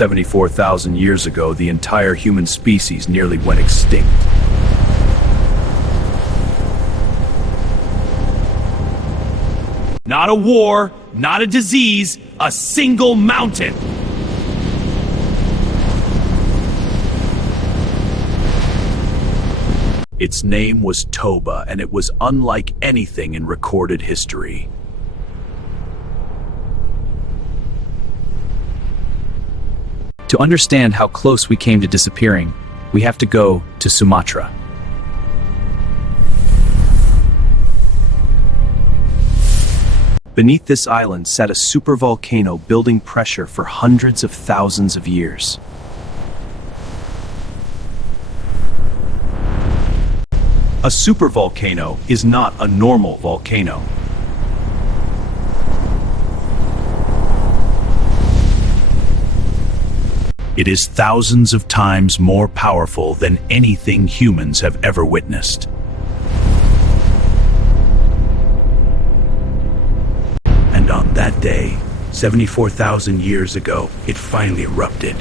74,000 years ago, the entire human species nearly went extinct. Not a war, not a disease, a single mountain. Its name was Toba, and it was unlike anything in recorded history. To understand how close we came to disappearing, we have to go to Sumatra. Beneath this island sat a supervolcano building pressure for hundreds of thousands of years. A supervolcano is not a normal volcano. It is thousands of times more powerful than anything humans have ever witnessed. And on that day, 74,000 years ago, it finally erupted.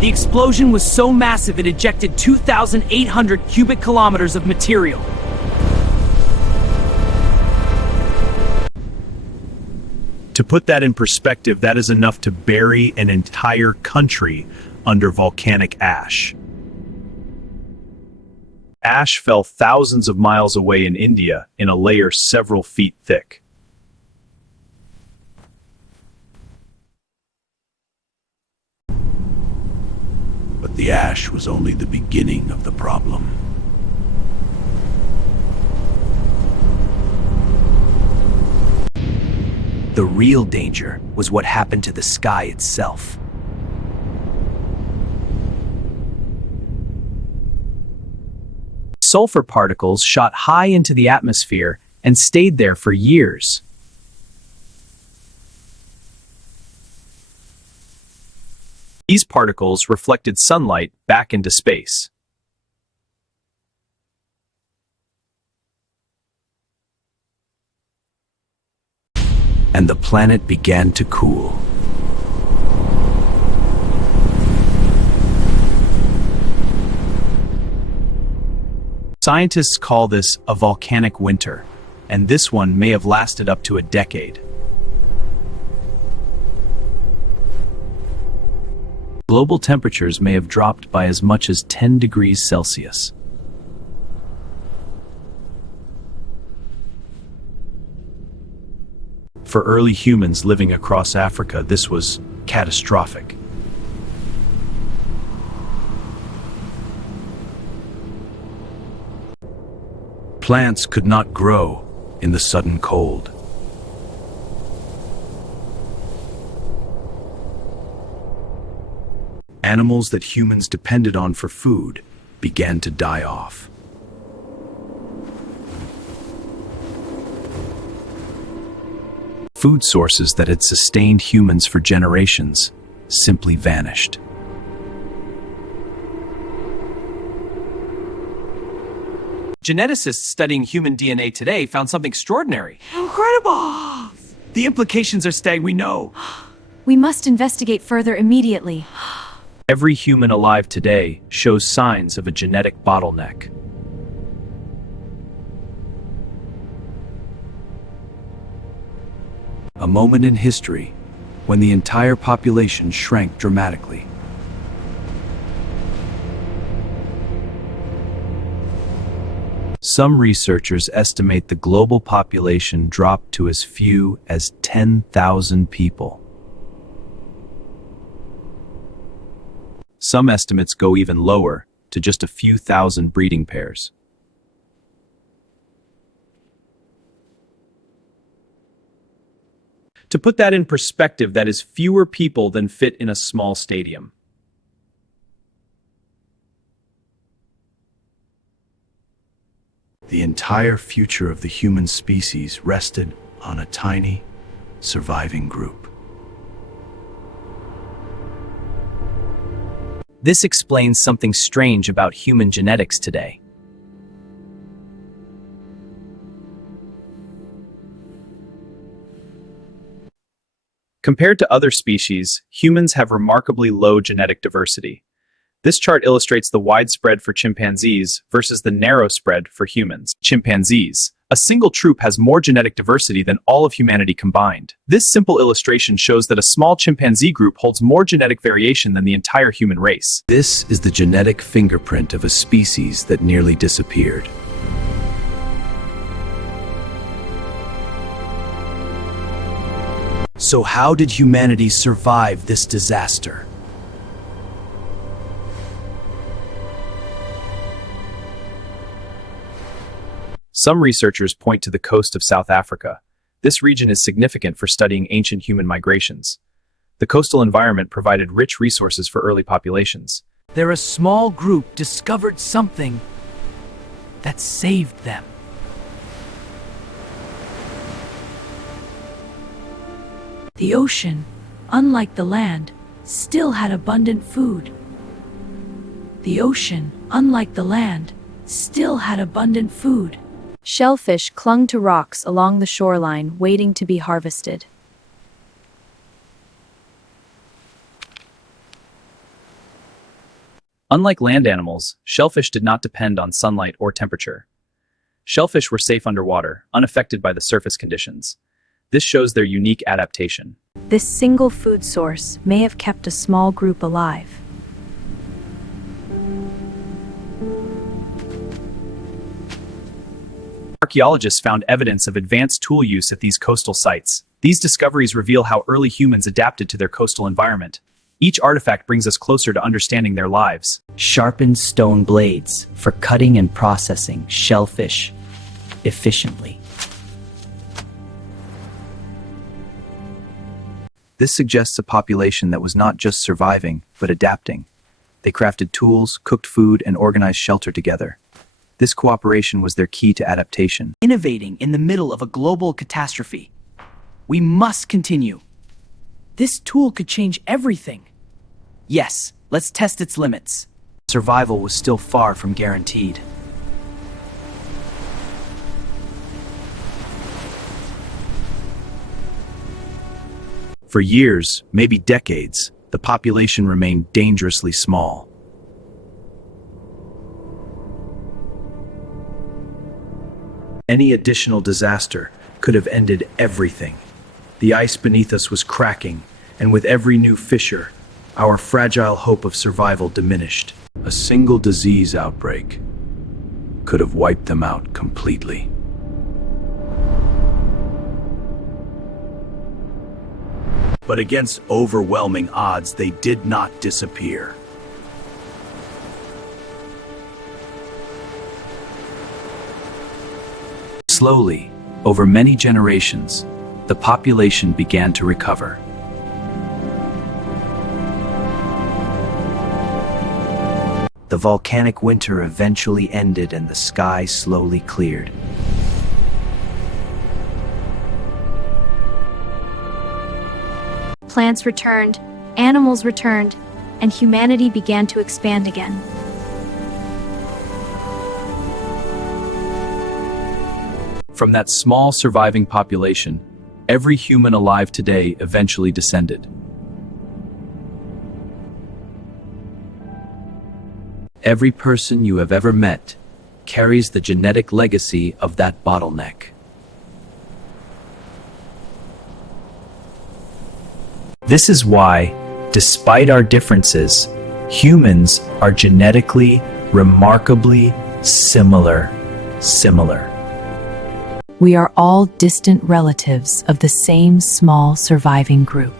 The explosion was so massive it ejected 2,800 cubic kilometers of material. To put that in perspective, that is enough to bury an entire country under volcanic ash. Ash fell thousands of miles away in India in a layer several feet thick. But the ash was only the beginning of the problem. The real danger was what happened to the sky itself. Sulfur particles shot high into the atmosphere and stayed there for years. These particles reflected sunlight back into space. And the planet began to cool. Scientists call this a volcanic winter, and this one may have lasted up to a decade. Global temperatures may have dropped by as much as 10 degrees Celsius. For early humans living across Africa, this was catastrophic. Plants could not grow in the sudden cold. Animals that humans depended on for food began to die off. Food sources that had sustained humans for generations simply vanished. Geneticists studying human DNA today found something extraordinary. Incredible! The implications are staggering, we know. We must investigate further immediately. Every human alive today shows signs of a genetic bottleneck. A moment in history when the entire population shrank dramatically. Some researchers estimate the global population dropped to as few as 10,000 people. Some estimates go even lower, to just a few thousand breeding pairs. To put that in perspective, that is fewer people than fit in a small stadium. The entire future of the human species rested on a tiny, surviving group. This explains something strange about human genetics today. Compared to other species, humans have remarkably low genetic diversity. This chart illustrates the wide spread for chimpanzees versus the narrow spread for humans. Chimpanzees. A single troop has more genetic diversity than all of humanity combined. This simple illustration shows that a small chimpanzee group holds more genetic variation than the entire human race. This is the genetic fingerprint of a species that nearly disappeared. So how did humanity survive this disaster? Some researchers point to the coast of South Africa. This region is significant for studying ancient human migrations. The coastal environment provided rich resources for early populations. A small group discovered something that saved them. The ocean, unlike the land, still had abundant food. The ocean, unlike the land, still had abundant food. Shellfish clung to rocks along the shoreline, waiting to be harvested. Unlike land animals, shellfish did not depend on sunlight or temperature. Shellfish were safe underwater, unaffected by the surface conditions. This shows their unique adaptation. This single food source may have kept a small group alive. Archaeologists found evidence of advanced tool use at these coastal sites. These discoveries reveal how early humans adapted to their coastal environment. Each artifact brings us closer to understanding their lives. Sharpened stone blades for cutting and processing shellfish efficiently. This suggests a population that was not just surviving, but adapting. They crafted tools, cooked food, and organized shelter together. This cooperation was their key to adaptation. Innovating in the middle of a global catastrophe. We must continue. This tool could change everything. Yes, let's test its limits. Survival was still far from guaranteed. For years, maybe decades, the population remained dangerously small. Any additional disaster could have ended everything. The ice beneath us was cracking, and with every new fissure, our fragile hope of survival diminished. A single disease outbreak could have wiped them out completely. But against overwhelming odds, they did not disappear. Slowly, over many generations, the population began to recover. The volcanic winter eventually ended and the sky slowly cleared. Plants returned, animals returned, and humanity began to expand again. From that small surviving population, every human alive today eventually descended. Every person you have ever met carries the genetic legacy of that bottleneck. This is why, despite our differences, humans are genetically, remarkably similar. We are all distant relatives of the same small surviving group.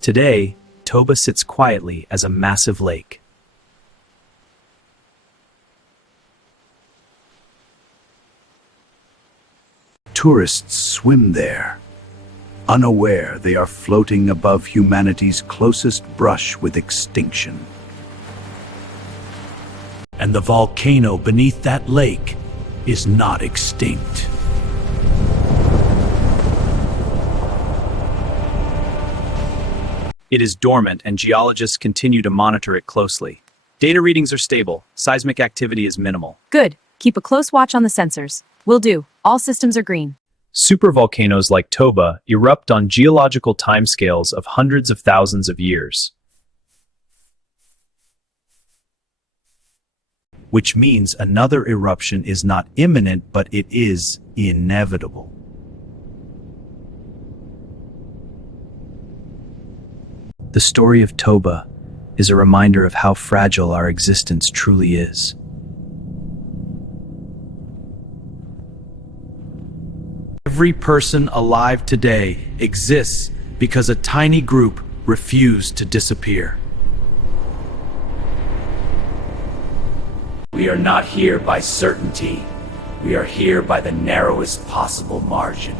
Today, Toba sits quietly as a massive lake. Tourists swim there, unaware they are floating above humanity's closest brush with extinction. And the volcano beneath that lake is not extinct. It is dormant, and geologists continue to monitor it closely. Data readings are stable. Seismic activity is minimal. Good. Keep a close watch on the sensors. Will do. All systems are green. Supervolcanoes like Toba erupt on geological timescales of hundreds of thousands of years. Which means another eruption is not imminent, but it is inevitable. The story of Toba is a reminder of how fragile our existence truly is. Every person alive today exists because a tiny group refused to disappear. We are not here by certainty. We are here by the narrowest possible margin.